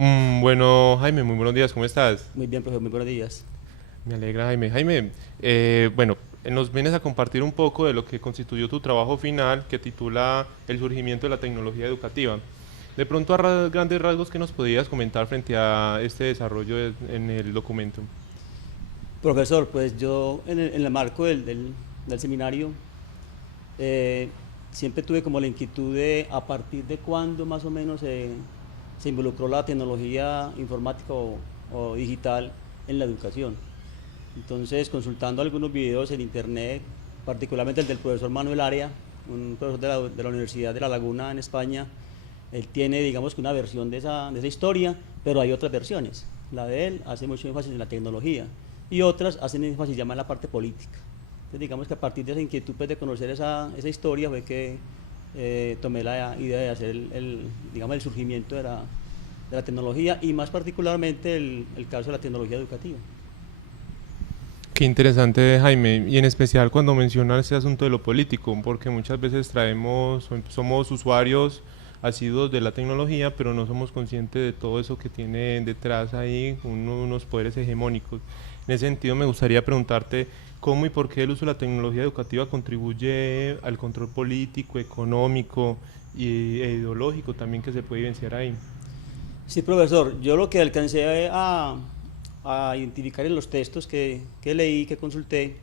Bueno, Jaime, muy buenos días, ¿cómo estás? Muy bien, profesor, muy buenos días. Me alegra, Jaime. Jaime, bueno, nos vienes a compartir un poco de lo que constituyó tu trabajo final que titula El surgimiento de la tecnología educativa. De pronto, a grandes rasgos, ¿qué nos podrías comentar frente a este desarrollo en el documento? Profesor, pues yo en el marco del seminario eh, siempre tuve como la inquietud de a partir de cuándo más o menos se involucró la tecnología informática o digital en la educación. Entonces, consultando algunos videos en internet, particularmente el del profesor Manuel Area, un profesor de la Universidad de La Laguna en España, él tiene, digamos que una versión de esa historia, pero hay otras versiones. La de él hace mucho énfasis en la tecnología y otras hacen énfasis ya más en la parte política. Entonces, digamos que a partir de esa inquietud pues, de conocer esa historia fue que tomé la idea de hacer digamos, el surgimiento de la tecnología y más particularmente el caso de la tecnología educativa. Qué interesante, Jaime, y en especial cuando mencionas ese asunto de lo político, porque muchas veces somos usuarios asiduos de la tecnología, pero no somos conscientes de todo eso que tiene detrás ahí unos poderes hegemónicos. En ese sentido, me gustaría preguntarte cómo y por qué el uso de la tecnología educativa contribuye al control político, económico e ideológico también que se puede evidenciar ahí. Sí, profesor, yo lo que alcancé a identificar en los textos que leí, que consulté,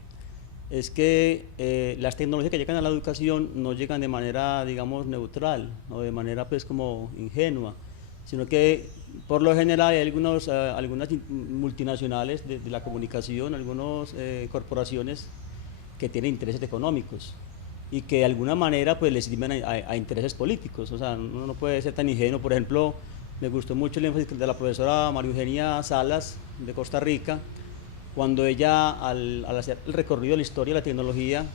es que las tecnologías que llegan a la educación no llegan de manera, digamos, neutral o de manera pues como ingenua, sino que por lo general hay algunas multinacionales de la comunicación, algunas corporaciones que tienen intereses económicos y que de alguna manera pues les sirven a intereses políticos. O sea, uno no puede ser tan ingenuo. Por ejemplo, me gustó mucho el énfasis de la profesora María Eugenia Salas de Costa Rica, cuando ella al hacer el recorrido de la historia de la tecnología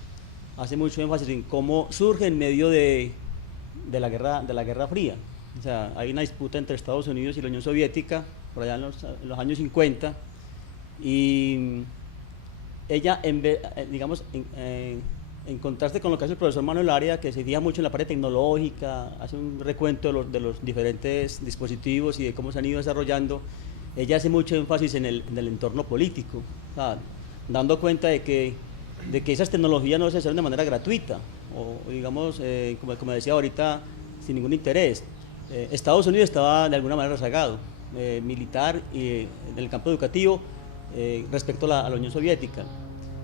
hace mucho énfasis en cómo surge en medio de la Guerra Fría. O sea, hay una disputa entre Estados Unidos y la Unión Soviética por allá en los años 50 y ella, digamos, en contraste con lo que hace el profesor Manuel Área, que se fija mucho en la parte tecnológica, hace un recuento de los diferentes dispositivos y de cómo se han ido desarrollando, ella hace mucho énfasis en el entorno político, o sea, dando cuenta de que esas tecnologías no se hacen de manera gratuita, o digamos, como decía ahorita, sin ningún interés. Estados Unidos estaba de alguna manera rezagado, militar y en el campo educativo, respecto a la Unión Soviética.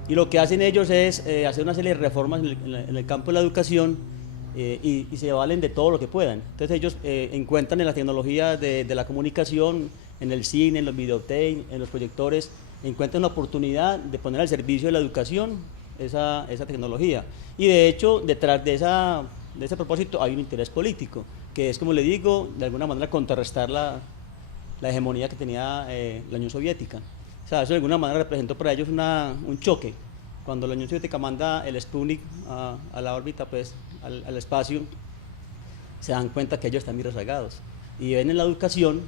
Y lo que hacen ellos es hacer una serie de reformas en el campo de la educación y se valen de todo lo que puedan. Entonces ellos encuentran en la tecnología de la comunicación, en el cine, en los videotapes, en los proyectores, encuentran una oportunidad de poner al servicio de la educación esa tecnología. Y de hecho, detrás de ese propósito hay un interés político, que es, como le digo, de alguna manera contrarrestar la hegemonía que tenía la Unión Soviética. O sea, eso de alguna manera representó para ellos un choque. Cuando la Unión Soviética manda el Sputnik a la órbita, pues, al espacio, se dan cuenta que ellos están muy rezagados. Y ven en la educación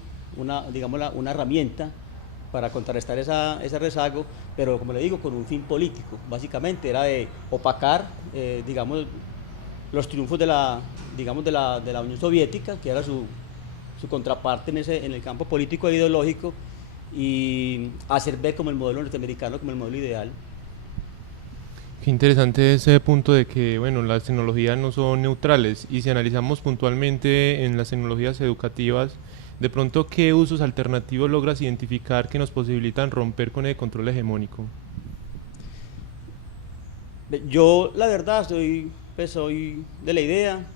digamos, una herramienta para contrarrestar ese rezago, pero como le digo, con un fin político. Básicamente era de opacar, digamos, los triunfos digamos, de la Unión Soviética, que era su contraparte en el campo político e ideológico, y hacer ver como el modelo norteamericano como el modelo ideal. Qué interesante ese punto de que, bueno, las tecnologías no son neutrales y si analizamos puntualmente en las tecnologías educativas, de pronto, ¿qué usos alternativos logras identificar que nos posibilitan romper con el control hegemónico? Yo, la verdad, soy de la idea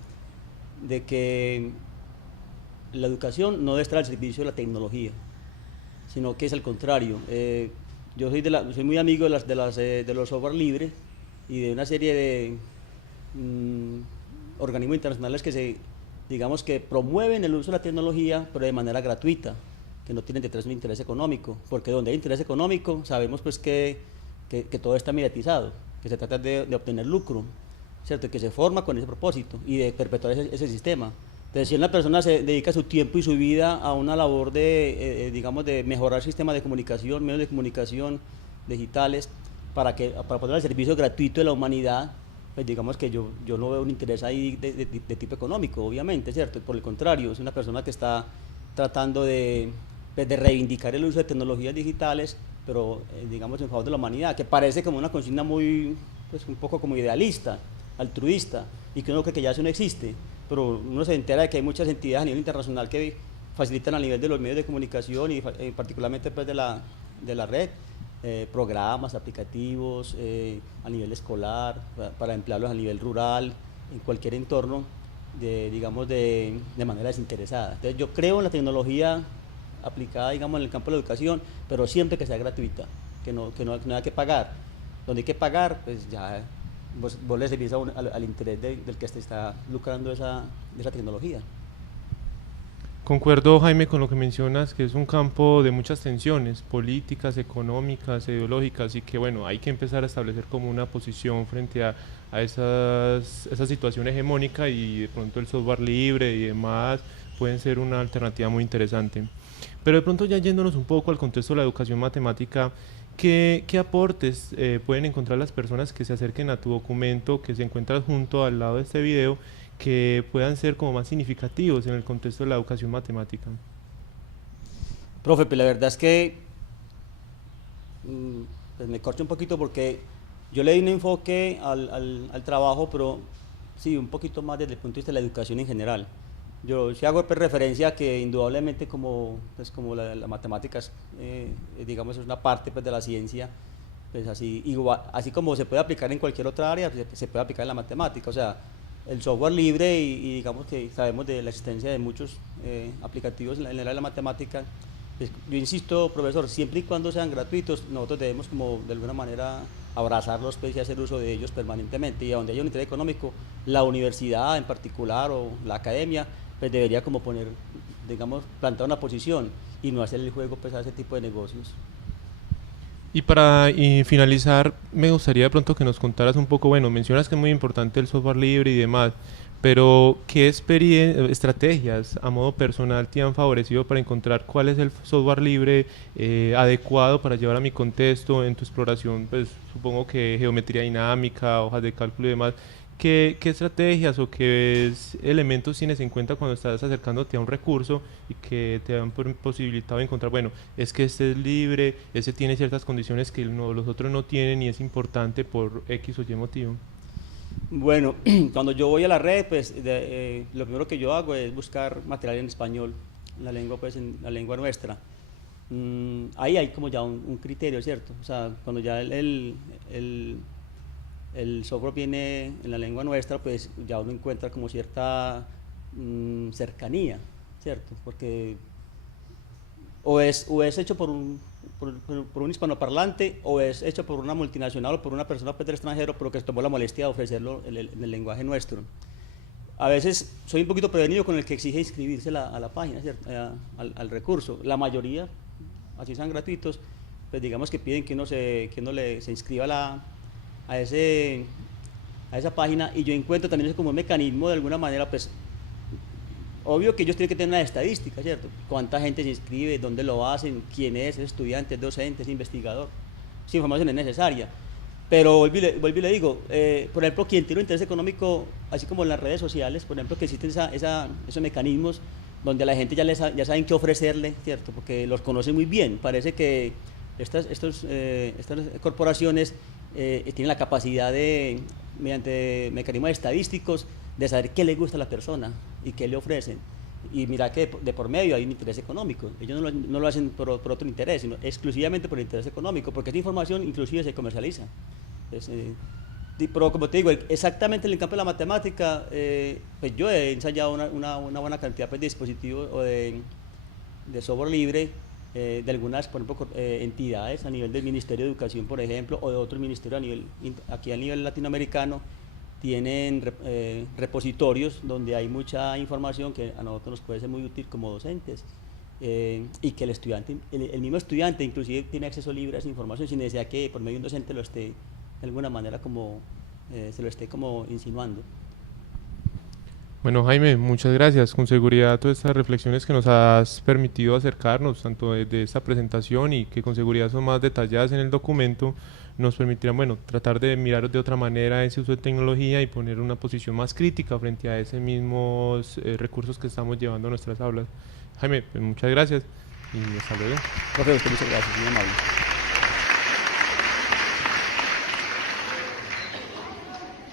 de que la educación no debe estar al servicio de la tecnología, sino que es al contrario. Yo soy muy amigo de los software libres y de una serie de organismos internacionales digamos que promueven el uso de la tecnología, pero de manera gratuita, que no tienen detrás un interés económico, porque donde hay interés económico sabemos pues que todo está mediatizado, que se trata de obtener lucro, ¿cierto? Que se forma con ese propósito y de perpetuar ese sistema. Entonces, si una persona se dedica su tiempo y su vida a una labor digamos, de mejorar sistemas de comunicación, medios de comunicación digitales, para poner al servicio gratuito de la humanidad, pues digamos que yo no veo un interés ahí de tipo económico, obviamente, ¿cierto? Por el contrario, es una persona que está tratando pues, de reivindicar el uso de tecnologías digitales, pero digamos en favor de la humanidad, que parece como una consigna muy, pues un poco como idealista, altruista, y que uno cree que ya eso no existe, pero uno se entera de que hay muchas entidades a nivel internacional que facilitan a nivel de los medios de comunicación y particularmente pues, de la red, programas, aplicativos a nivel escolar, para emplearlos a nivel rural, en cualquier entorno, digamos, de manera desinteresada. Entonces yo creo en la tecnología aplicada, digamos, en el campo de la educación, pero siempre que sea gratuita, que no haya que pagar. Donde hay que pagar, pues ya vos le servís al interés del que se está lucrando de esa tecnología. Concuerdo, Jaime, con lo que mencionas, que es un campo de muchas tensiones políticas, económicas, ideológicas, y que bueno, hay que empezar a establecer como una posición frente a esa situación hegemónica, y de pronto el software libre y demás pueden ser una alternativa muy interesante. Pero de pronto ya yéndonos un poco al contexto de la educación matemática, ¿qué aportes pueden encontrar las personas que se acerquen a tu documento, que se encuentra junto al lado de este video, que puedan ser como más significativos en el contexto de la educación matemática? Profe, pues la verdad es que pues me corcho un poquito porque yo le di un enfoque al trabajo, pero sí, un poquito más desde el punto de vista de la educación en general. Yo sí hago pues, referencia a que indudablemente como la matemática es, digamos, es una parte pues, de la ciencia, pues así como se puede aplicar en cualquier otra área, pues, se puede aplicar en la matemática. O sea, el software libre y digamos que sabemos de la existencia de muchos aplicativos en el área de la matemática. Pues, yo insisto, profesor, siempre y cuando sean gratuitos, nosotros debemos como de alguna manera abrazarlos pues, y hacer uso de ellos permanentemente. Y a donde haya un interés económico, la universidad en particular o la academia, pues debería como poner, digamos, plantar una posición y no hacer el juego pues, a ese tipo de negocios. Y para finalizar, me gustaría de pronto que nos contaras un poco, bueno, mencionas que es muy importante el software libre y demás, pero ¿qué estrategias a modo personal te han favorecido para encontrar cuál es el software libre adecuado para llevar a mi contexto en tu exploración? Pues supongo que geometría dinámica, hojas de cálculo y demás. ¿Qué estrategias o qué elementos tienes en cuenta cuando estás acercándote a un recurso y que te han posibilitado encontrar, bueno, es que este es libre, este tiene ciertas condiciones que los otros no tienen y es importante por X o Y motivo? Bueno, cuando yo voy a la red, pues lo primero que yo hago es buscar material en español, en la lengua nuestra. Ahí hay como ya un criterio, ¿cierto? O sea, cuando ya el software viene en la lengua nuestra, pues ya uno encuentra como cierta cercanía, ¿cierto? Porque o es hecho por un hispanoparlante, o es hecho por una multinacional o por una persona pues, del extranjero, pero que se tomó la molestia de ofrecerlo en el lenguaje nuestro. A veces soy un poquito prevenido con el que exige inscribirse a la página, ¿cierto? Al recurso. La mayoría, así sean gratuitos, pues digamos que piden que uno se inscriba a esa página, y yo encuentro también eso como un mecanismo de alguna manera, pues obvio que ellos tienen que tener una estadística, ¿cierto? Cuánta gente se inscribe, dónde lo hacen, quién es estudiante, es docente, es investigador. Esa información es necesaria. Pero vuelvo y le digo, por ejemplo, quien tiene un interés económico, así como en las redes sociales, por ejemplo, que existen esos mecanismos donde a la gente ya saben qué ofrecerle, ¿cierto? Porque los conocen muy bien. Parece que estas corporaciones tienen la capacidad de, mediante mecanismos estadísticos, de saber qué le gusta a la persona y qué le ofrecen. Y mira que de por medio hay un interés económico. Ellos no lo hacen por otro interés, sino exclusivamente por el interés económico, porque esta información inclusive se comercializa. Entonces, pero como te digo, exactamente en el campo de la matemática, pues yo he ensayado una buena cantidad pues, de dispositivos o de software libre, de algunas, por ejemplo, entidades a nivel del Ministerio de Educación, por ejemplo, o de otros ministerios aquí a nivel latinoamericano. Tienen repositorios donde hay mucha información que a nosotros nos puede ser muy útil como docentes, y que el estudiante, el mismo estudiante inclusive tiene acceso libre a esa información sin necesidad que por medio de un docente lo esté de alguna manera como se lo esté como insinuando. Bueno, Jaime, muchas gracias. Con seguridad todas estas reflexiones que nos has permitido acercarnos, tanto de esta presentación y que con seguridad son más detalladas en el documento, nos permitirán, bueno, tratar de mirar de otra manera ese uso de tecnología y poner una posición más crítica frente a esos mismos recursos que estamos llevando a nuestras aulas. Jaime, pues muchas gracias y hasta luego. Profe, usted muchas gracias, muy amable.